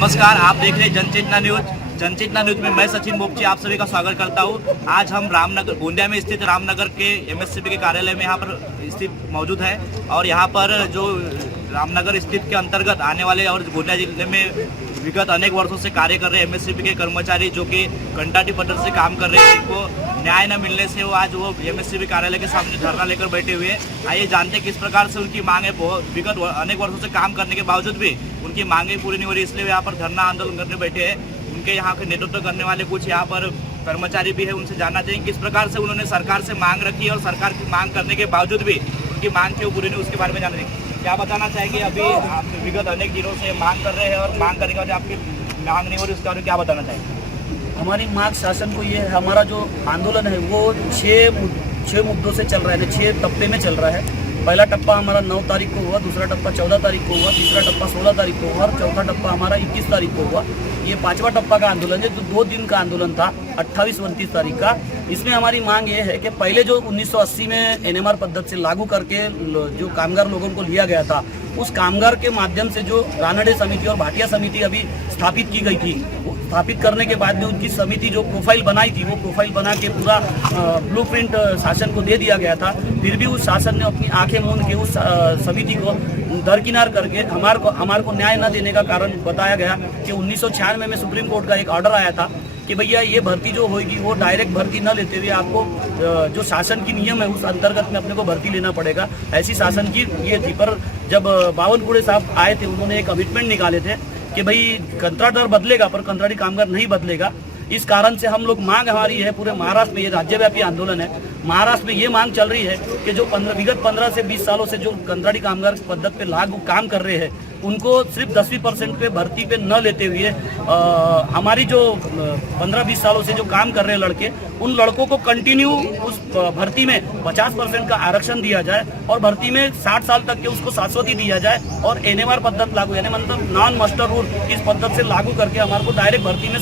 नमस्कार, आप देख रहे हैं जनचेतना न्यूज। जनचेतना न्यूज में मैं सचिन मोक्ची आप सभी का स्वागत करता हूं। आज हम रामनगर गोंदिया में स्थित रामनगर के एमएससीबी के कार्यालय में यहाँ पर स्थित मौजूद है और यहाँ पर जो रामनगर स्थित के अंतर्गत आने वाले और गोंदिया जिले में विगत अनेक वर्षों से कार्य कर रहे एमएससीबी के कर्मचारी जो कि कंटाटी पट्टर से काम कर रहे हैं, जिनको न्याय न मिलने से वो आज वो एमएससीबी कार्यालय के सामने धरना लेकर बैठे हुए हैं। आइए जानते हैं किस प्रकार से उनकी मांगें विगत अनेक वर्षों से काम करने के बावजूद भी उनकी मांगें पूरी नहीं हो रही, इसलिए यहाँ पर धरना आंदोलन करने बैठे हैं। उनके यहाँ के नेतृत्व करने वाले कुछ यहाँ पर कर्मचारी भी है, उनसे जानना चाहिए किस प्रकार से उन्होंने सरकार से मांग रखी है और सरकार की मांग करने के बावजूद भी उनकी मांग क्यों पूरी नहीं, उसके बारे में जानना चाहिए। क्या बताना चाहेंगे? अभी आप विगत अनेक दिनों से मांग कर रहे हैं और मांग करने के बाद आपकी मांग नहीं हो रही, उसके बारे में क्या बताना चाहेंगे? हमारी मांग शासन को ये है, हमारा जो आंदोलन है वो छः मुद्दों से चल रहा है, 6 टप्पे में चल रहा है। पहला टप्पा हमारा 9 तारीख को हुआ, दूसरा टप्पा 14 तारीख को हुआ, तीसरा टप्पा 16 तारीख को हुआ और चौथा टप्पा हमारा 21 तारीख को हुआ। ये 5वां टप्पा का आंदोलन है जो 2 दिन का आंदोलन था, 28-29 तारीख का। इसमें हमारी मांग ये है कि पहले जो 1980 में एनएमआर पद्धति से लागू करके जो कामगार लोगों को लिया गया था, उस कामगार के माध्यम से जो रानडे समिति और भाटिया समिति अभी स्थापित की गई थी, स्थापित करने के बाद में उनकी समिति जो प्रोफाइल बनाई थी, वो प्रोफाइल बना के पूरा ब्लूप्रिंट शासन को दे दिया गया था। फिर भी उस शासन ने अपनी आंखें मूंद के उस समिति को दरकिनार करके हमारे को न्याय न देने का कारण बताया गया कि 1996 में सुप्रीम कोर्ट का एक ऑर्डर आया था कि भैया ये भर्ती जो होगी वो डायरेक्ट भर्ती न लेते हुए आपको जो शासन की नियम है उस अंतर्गत में अपने को भर्ती लेना पड़ेगा। ऐसी शासन की ये थी। पर जब बावनकुड़े साहब आए थे, उन्होंने एक कमिटमेंट निकाले थे कि भाई कंट्राक्टर बदलेगा पर कंट्राटी कामगार नहीं बदलेगा। इस कारण से हम लोग मांग हमारी है पूरे महाराष्ट्र में, ये राज्यव्यापी आंदोलन है। महाराष्ट्र में ये मांग चल रही है कि जो विगत 15 से 20 सालों से जो कंट्राटी कामगार पद्धति पे लागू काम कर रहे हैं, उनको सिर्फ 10% पे भर्ती पे न लेते हुए हमारी जो 15-20 सालों से जो काम कर रहे हैं लड़के, उन लड़कों को कंटिन्यू उस भर्ती में 50% का आरक्षण दिया जाए और भर्ती में 60 साल तक के उसको शाश्वती दिया जाए और एनएमआर पद्धति लागू, यानी मतलब नॉन मास्टर रूल इस पद्धति से लागू करके हमारे को डायरेक्ट भर्ती में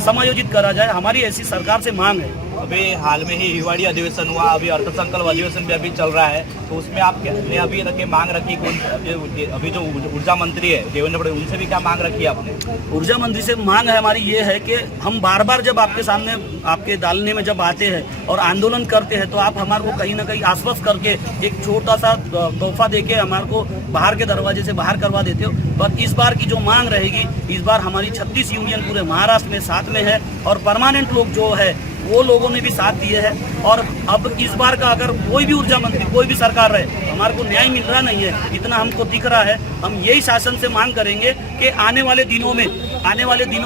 समायोजित करा जाए। हमारी ऐसी सरकार से मांग है। अभी हाल में ही हिवाड़ी अधिवेशन हुआ, अभी अर्थसंकल्प अधिवेशन भी अभी चल रहा है, तो उसमें आपने अभी तक मांग रखी अभी जो ऊर्जा मंत्री है देवेंद्र फडणवीस, उनसे भी क्या मांग रखी है आपने? ऊर्जा मंत्री से मांग है हमारी ये है कि हम बार बार जब आपके सामने आपके दालने में जब आते हैं और आंदोलन करते हैं तो आप हमारे को कहीं ना कहीं आश्वस्त करके एक छोटा सा तोहफा देके हमारे को बाहर के दरवाजे से बाहर करवा देते हो। पर इस बार की जो मांग रहेगी, इस बार हमारी 36 यूनियन पूरे महाराष्ट्र में साथ में है और परमानेंट लोग जो है वो लोगों ने भी साथ दिए हैं। और अब इस बार का अगर कोई भी ऊर्जा मंत्री कोई भी सरकार रहे, हमारे को न्याय मिल रहा नहीं है, इतना हमको दिख रहा है। हम यही शासन से मांग करेंगे कि आने वाले दिनों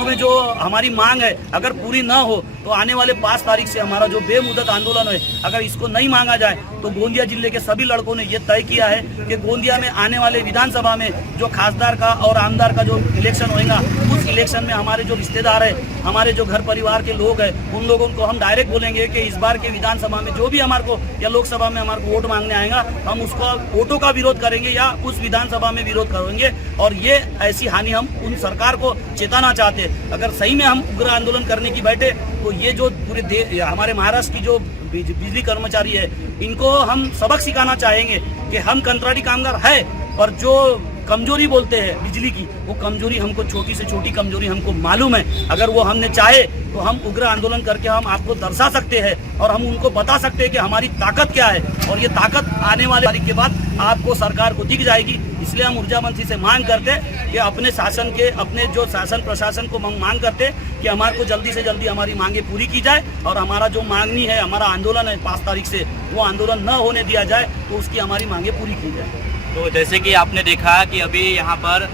में जो हमारी मांग है अगर पूरी ना हो तो आने वाले 5 तारीख से हमारा जो बेमुदत आंदोलन है, अगर इसको नहीं मांगा जाए तो गोंदिया जिले के सभी लड़कों ने ये तय किया है कि गोंदिया में आने वाले विधानसभा में जो खासदार का और आमदार का जो इलेक्शन होगा, उस इलेक्शन में हमारे जो रिश्तेदार है, हमारे जो घर परिवार के लोग हैं, उन लोगों को हम डायरेक्ट बोलेंगे कि इस बार के विधानसभा में जो भी हमारे को या लोकसभा में हमारे को वोट मांगने आएगा, हम उसका वोटों का विरोध करेंगे या उस विधानसभा में विरोध करेंगे। और ये ऐसी हानि हम उन सरकार को चेताना चाहते हैं। अगर सही में हम उग्र आंदोलन करने की बैठे तो ये जो पूरे हमारे महाराष्ट्र की जो बिजली कर्मचारी है, इनको हम सबक सिखाना चाहेंगे कि हम कंट्राटी कामगार है, पर जो कमजोरी बोलते हैं बिजली की, वो कमजोरी हमको छोटी से छोटी कमजोरी हमको मालूम है। अगर वो हमने चाहे तो हम उग्र आंदोलन करके हम आपको दर्शा सकते हैं और हम उनको बता सकते हैं कि हमारी ताकत क्या है। और ये ताकत आने वाले तारीख के बाद आपको सरकार को दिख जाएगी। इसलिए हम ऊर्जा मंत्री से मांग करते हैं कि अपने जो शासन प्रशासन को मांग करते हैं कि हमारे को जल्दी से जल्दी हमारी मांगे पूरी की जाए और हमारा जो मांगनी है, हमारा आंदोलन है 5 तारीख से, वो आंदोलन न होने दिया जाए तो उसकी हमारी मांगे पूरी की जाए। तो जैसे कि आपने देखा कि अभी यहाँ पर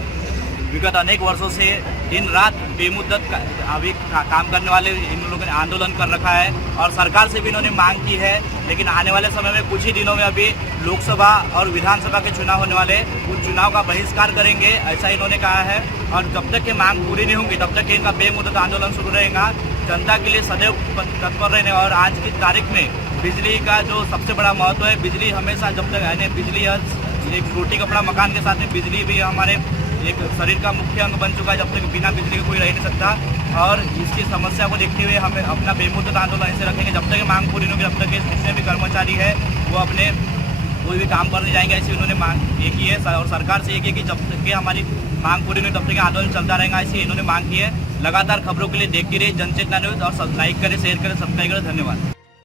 विगत अनेक वर्षों से दिन रात बेमुद्दत अभी काम करने वाले इन लोगों ने आंदोलन कर रखा है और सरकार से भी इन्होंने मांग की है। लेकिन आने वाले समय में कुछ ही दिनों में अभी लोकसभा और विधानसभा के चुनाव होने वाले, उस चुनाव का बहिष्कार करेंगे, ऐसा इन्होंने कहा है। और जब तक ये मांग पूरी नहीं होगी तब तक इनका बेमुद्दत आंदोलन शुरू रहेगा। जनता के लिए सदैव तत्पर रहने और आज की तारीख में बिजली का जो सबसे बड़ा महत्व है, बिजली हमेशा जब तक यानी बिजली एक रोटी कपड़ा मकान के साथ में बिजली भी हमारे एक शरीर का मुख्य अंग बन चुका है। जब तक बिना बिजली के कोई रह नहीं सकता और इसकी समस्या को देखते हुए हमें अपना बेमुद्दत आंदोलन ऐसे रखेंगे जब तक मांग पूरी नहीं होगी, तब तक जितने भी कर्मचारी है वो अपने कोई भी काम करने जाएंगे ऐसी उन्होंने मांग ये की है। और सरकार से ये की है कि जब तक कि हमारी मांग पूरी नहीं तब तक आंदोलन चलता रहेगा, ऐसी इन्होंने मांग की है। लगातार खबरों के लिए देखती रहिए जनचेतना न्यूज़ और लाइक करें, शेयर करें, सब्सक्राइब करें। धन्यवाद।